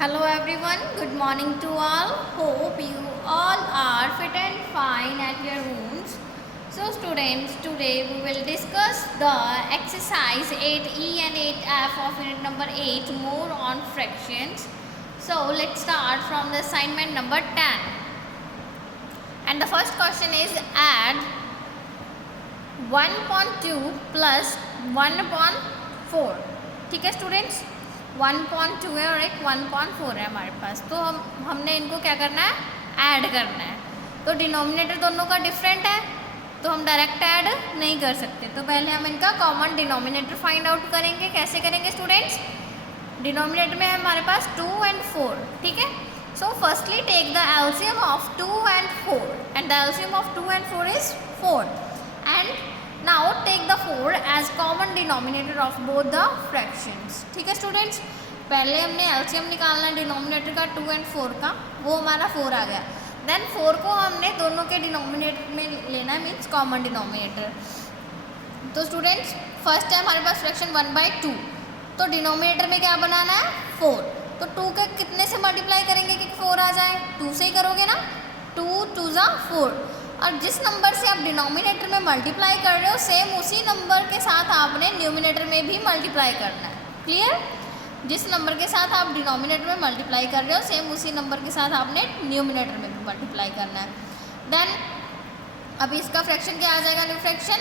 Hello everyone, good morning to all. Hope you all are fit and fine at your homes. So students, today we will discuss the exercise 8E and 8F of unit number 8 more on fractions. So let's start from the assignment number 10. And the first question is add 1/2 plus 1/4. ठीक है students, 1/2 है और एक 1/4 है हमारे पास, तो हमने इनको क्या करना है, ऐड करना है। तो डिनोमिनेटर दोनों का डिफरेंट है तो हम डायरेक्ट ऐड नहीं कर सकते, तो पहले हम इनका कॉमन डिनोमिनेटर फाइंड आउट करेंगे। कैसे करेंगे स्टूडेंट्स? डिनोमिनेटर में है हमारे पास 2 and 4, ठीक है। So firstly take the LCM of 2 and 4 and the LCM of 2 and 4 is 4 and now take the 4 as common denominator of both the fractions. ठीक है स्टूडेंट्स, पहले हमने एलसीएम निकालना है डिनोमिनेटर का 2 and 4 का, वो हमारा 4 आ गया। देन 4 को हमने दोनों के डिनोमिनेटर में लेना है, मीन्स कॉमन डिनोमिनेटर। तो स्टूडेंट्स फर्स्ट है हमारे पास फ्रैक्शन 1/2, तो डिनोमिनेटर में क्या बनाना है 4, तो 2 के कितने से मल्टीप्लाई करेंगे कि 4 आ जाए? 2 से ही करोगे ना, 2 2 ज़ा 4। और जिस नंबर से आप डिनोमिनेटर में मल्टीप्लाई कर रहे हो सेम उसी नंबर के साथ आपने न्यूमिनेटर में भी मल्टीप्लाई करना है। क्लियर? जिस नंबर के साथ आप डिनोमिनेटर में मल्टीप्लाई कर रहे हो सेम उसी नंबर के साथ आपने न्यूमिनेटर में भी मल्टीप्लाई करना है। देन अब इसका फ्रैक्शन क्या आ जाएगा? न्यू फ्रैक्शन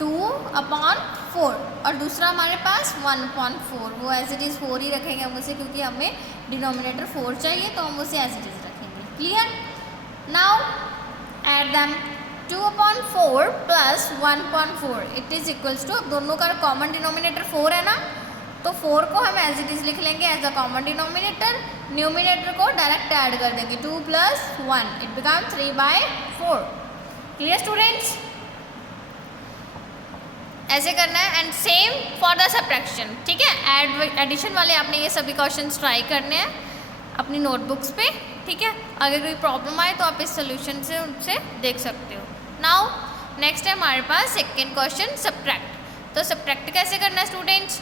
2/4 और दूसरा हमारे पास 1/4, वो एज इट इज़ 4 ही रखेंगे हम उसे, क्योंकि हमें डिनोमिनेटर 4 चाहिए तो हम उसे एज इट इज़ रखेंगे। Clear? Now add them 2/4 plus 1/4 it is equals to, अब दोनों का कॉमन डिनोमिनेटर 4 है ना, तो 4 को हम एज इट इज़ लिख लेंगे as a common denominator, numerator को डायरेक्ट ऐड कर देंगे 2 + 1 इट बिकम 3/4। Clear students? ऐसे करना है and same for the subtraction. ठीक है, एडिशन वाले आपने ये सभी क्वेश्चंस ट्राई करने हैं अपनी नोटबुक्स पे। ठीक है, अगर कोई प्रॉब्लम आए तो आप इस सोल्यूशन से उनसे देख सकते हो। नाउ नेक्स्ट है हमारे पास सेकेंड क्वेश्चन सब्ट्रैक्ट। तो सब्ट्रैक्ट कैसे करना है स्टूडेंट्स?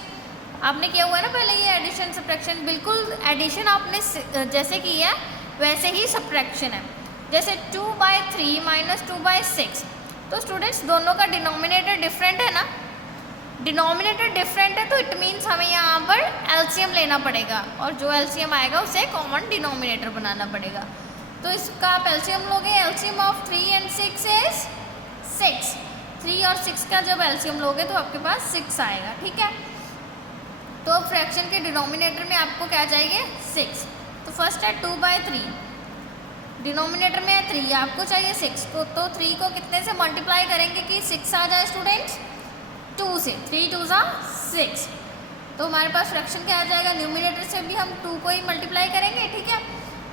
आपने किया हुआ है ना पहले ये एडिशन सब्ट्रैक्शन, बिल्कुल एडिशन आपने जैसे की है वैसे ही सब्ट्रैक्शन है। जैसे 2/3 - 2/6, तो स्टूडेंट्स दोनों का डिनोमिनेटर डिफरेंट है ना, डिनोमिनेटर डिफरेंट है तो इट मीन्स हमें यहाँ पर एलसीएम लेना पड़ेगा और जो एलसीएम आएगा उसे कॉमन डिनोमिनेटर बनाना पड़ेगा। तो इसका आप एलसीएम लोगे, एलसीएम ऑफ 3 and 6 इज 6। 3 और 6 का जब एलसीएम लोगे तो आपके पास 6 आएगा। ठीक है, तो फ्रैक्शन के डिनोमिनेटर में आपको क्या चाहिए? 6। तो फर्स्ट है 2/3, डिनोमिनेटर में है 3, आपको चाहिए 6 को, तो 3 को कितने से मल्टीप्लाई करेंगे कि 6 आ जाए स्टूडेंट्स? 2 से, 3 2 ज़ा 6। तो हमारे पास फ्रैक्शन क्या आ जाएगा? न्यूमिनेटर से भी हम 2 को ही मल्टीप्लाई करेंगे। ठीक है,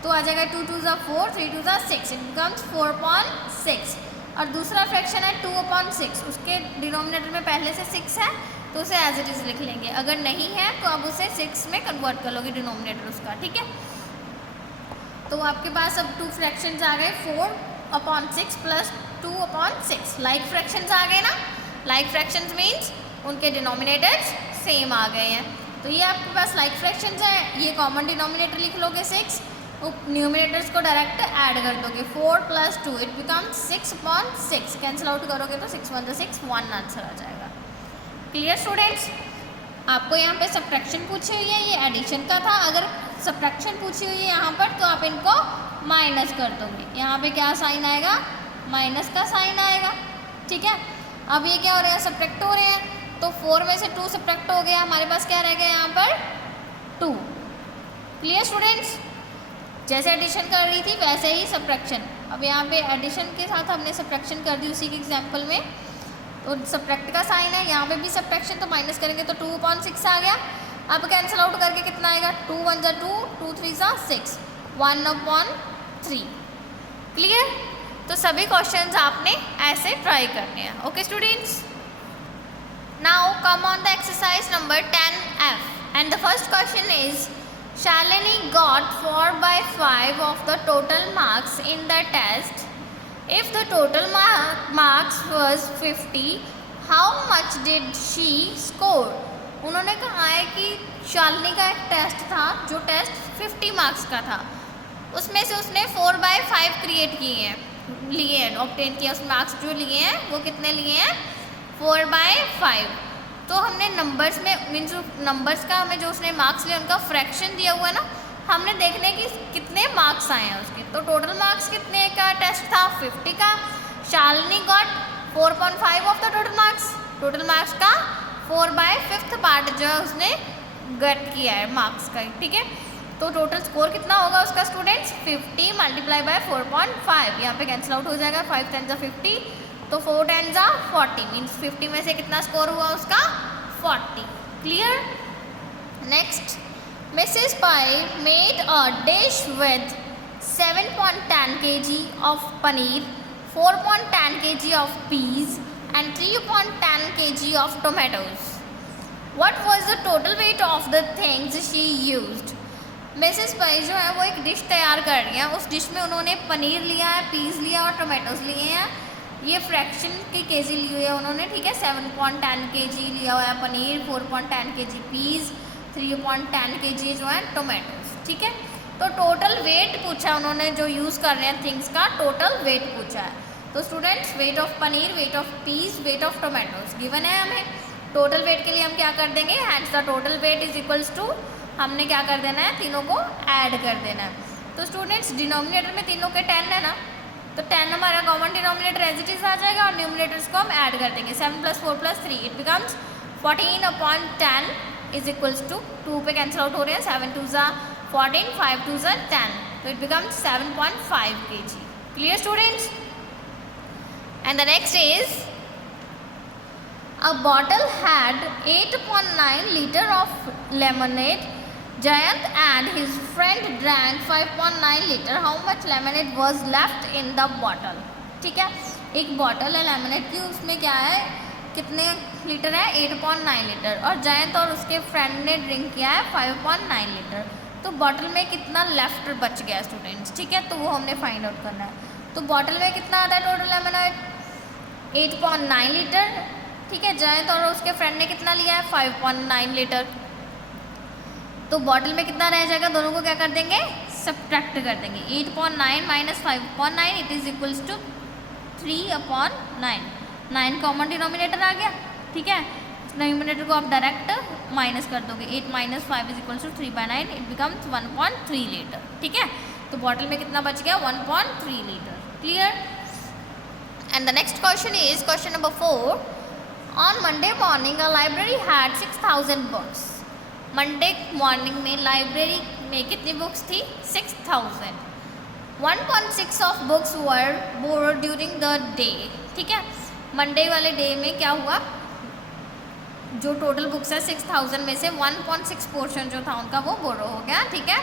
तो आ जाएगा 2 2 ज़ा 4, 3 2 ज़ा 6 इट बिकम्स 4/6। और दूसरा फ्रैक्शन है 2/6, उसके डिनोमिनेटर में पहले से 6 है तो उसे एज इट इज़ लिख लेंगे, अगर नहीं है तो आप उसे 6 में कन्वर्ट कर लोगे डिनोमिनेटर उसका। ठीक है, तो आपके पास अब 2 फ्रैक्शंस आ गए, 4/6 प्लस 2/6, लाइक फ्रैक्शंस आ गए ना। लाइक फ्रैक्शंस मीन्स उनके डिनोमिनेटर्स सेम आ गए हैं, तो ये आपके पास लाइक फ्रैक्शंस हैं। ये कॉमन डिनोमिनेटर लिख लोगे 6, न्यूमिनेटर्स को डायरेक्ट ऐड कर दोगे 4 + 2 इट बिकम्स 6/6। कैंसिल आउट करोगे तो 6 × 6 1 आंसर आ जाएगा। Clear students? आपको यहाँ पे सब्ट्रैक्शन पूछी हुई है, ये एडिशन का था। अगर सब्ट्रैक्शन पूछी हुई है यहाँ पर तो आप इनको माइनस कर दोगे, यहाँ पे क्या साइन आएगा? माइनस का साइन आएगा। ठीक है, अब ये क्या हो रहा है? सब्ट्रैक्ट हो रहे हैं, तो 4 में से 2 सब्ट्रैक्ट हो गया, हमारे पास क्या रह गया यहाँ पर? 2। Clear students? जैसे एडिशन कर रही थी वैसे ही सब्ट्रैक्शन। अब यहाँ पे एडिशन के साथ हमने सब्ट्रैक्शन कर दी उसी के एग्जाम्पल में, तो सब्ट्रैक्ट का साइन है, यहाँ पे भी सब्ट्रैक्शन, तो माइनस करेंगे तो 2/6 आ गया। अब कैंसिल आउट करके कितना आएगा? 2 1 ज़ा 2, 2 3 ज़ा 6, 1/3। क्लियर? तो सभी क्वेश्चंस आपने ऐसे ट्राई करने हैं। Okay students, now come on the exercise number 10F and the first question is Shalini got 4/5 of the total marks in the test. If the total marks was 50, how much did she score? उन्होंने कहा है कि शालिनी का एक test था जो test 50 marks का था, उसमें से उसने 4/5 क्रिएट लिए हैं ऑब्टेन किया, उस मार्क्स जो लिए हैं वो कितने लिए हैं 4/5। तो हमने नंबर्स में मीन्स नंबर्स का हमें जो उसने मार्क्स लिए उनका फ्रैक्शन दिया हुआ है ना, हमने देखने कि कितने मार्क्स आए हैं उसके। तो टोटल मार्क्स कितने का टेस्ट था 50 का। Shalini got 4.5 of the total marks, total marks का 4/5 पार्ट जो है उसने गेट किया है मार्क्स का, ठीक है। तो टोटल स्कोर कितना होगा उसका स्टूडेंट्स 50 मल्टीप्लाई बाय 4.5, यहाँ पे कैंसिल आउट हो जाएगा, 5 10 50, तो 4 10 40 मीन्स 50 में से कितना स्कोर हुआ उसका 40। Clear. Next, Mrs pi made a dish with 7.10 kg of paneer, 4.10 kg of peas and 3.10 kg of tomatoes. What was the total weight of the things she used? Mrs Pai जो है वो एक dish तैयार कर रही है, उस डिश में उन्होंने पनीर लिया है, पीस लिया और टोमेटोज लिए हैं। ये फ्रैक्शन की केजी ली हुई है उन्होंने, ठीक है। 7.10 kg लिया हुआ है पनीर, 4.10 kg पीस, 3.10 kg जो है टोमेटोज, ठीक है। तो टोटल वेट पूछा उन्होंने, जो यूज़ कर रहे हैं थिंग्स का टोटल वेट पूछा है। तो students weight of paneer, weight of peace, weight of tomatoes given है हमें। टोटल वेट के लिए हम क्या कर देंगे, hence the total weight is equals to, हमने क्या कर देना है तीनों को ऐड कर देना है। तो स्टूडेंट्स डिनोमिनेटर में तीनों के 10 है ना, तो 10 हमारा common denominator as it is आ जाएगा और न्यूमिनेटर्स को हम ऐड कर देंगे। 7 + 4 + 3 it becomes 14/10 is equals to 2 पे कैंसिल आउट हो रहे हैं, 7 2 14, 5 2 10, तो it becomes 7.5 kg। Clear students. And the next is a bottle had 8.9 liter of lemonade. Jayant and his friend drank 5.9 liter. How much lemonade was left in the bottle? ठीक है, एक bottle है lemonade की, उसमें क्या है कितने litre है 8.9 लीटर, और जयंत और उसके फ्रेंड ने ड्रिंक किया है 5.9 लीटर। तो बॉटल में कितना लेफ्ट बच गया स्टूडेंट्स, ठीक है, तो वो हमने फाइंड आउट करना है। तो बॉटल में कितना आता है टोटल लेमनेड 8.9 लीटर, ठीक है। जयंत और उसके फ्रेंड ने कितना लिया है 5.9 लीटर। तो बॉटल में कितना रह जाएगा, दोनों को क्या कर देंगे सब्ट्रैक्ट कर देंगे। 8.9 - 5.9 it is equals to 3/9, 9 common denominator आ गया, ठीक है। डिनोमिनेटर को आप डायरेक्ट माइनस कर दोगे, 8 - 5 is equals to 3/9, it becomes 1.3 litre, ठीक है। तो बॉटल में कितना बच गया 1.3 litre. Clear. And the next question is question number 4। On Monday morning, a library had 6,000 books. Monday morning में लाइब्रेरी में कितनी बुक्स थी 6,000। 1.6 of books were borrowed during the day, ठीक है। मंडे वाले डे में क्या हुआ, जो टोटल बुक्स है 6,000 में से 1.6 पोर्शन जो था उनका वो बोरो हो गया, ठीक है।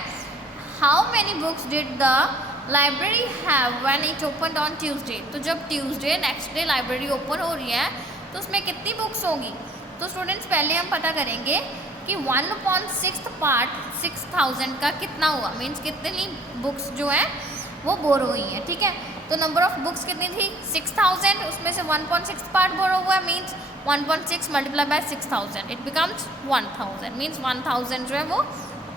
How many books did the library have when it opened on Tuesday? तो जब Tuesday next day library open हो रही है तो उसमें कितनी बुक्स होंगी। तो स्टूडेंट्स पहले हम पता करेंगे कि 1.6 पार्ट 6,000 का कितना हुआ, मीन्स कितनी बुक्स जो है वो बोरो हुई है, ठीक है। तो नंबर ऑफ बुक्स कितनी थी 6,000, उसमें से 1.6 पार्ट बोरो हुआ है, means 1.6 multiply by 6,000 it becomes 1,000, means 1,000 जो है वो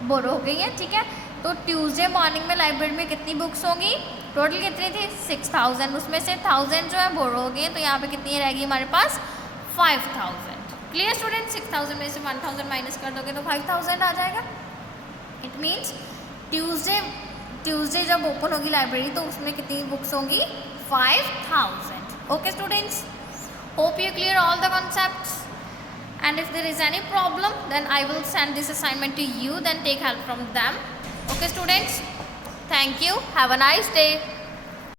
बोरो हो गई है, ठीक है। तो ट्यूसडे मॉर्निंग में लाइब्रेरी में कितनी बुक्स होंगी, टोटल कितनी थी 6,000, उसमें से 1,000 जो है बोरो हो गई, तो यहाँ पे कितनी रहेगी हमारे पास 5,000। Clear student. 6,000 में से 1,000 माइनस कर दोगे तो 5,000 आ जाएगा। इट मीन्स ट्यूसडे जब ओपन होगी लाइब्रेरी तो उसमें कितनी बुक्स होंगी 5,000। Okay students, hope you clear all the concepts, and if there is any problem then I will send this assignment to you, then take help from them. Okay students, thank you, have a nice day.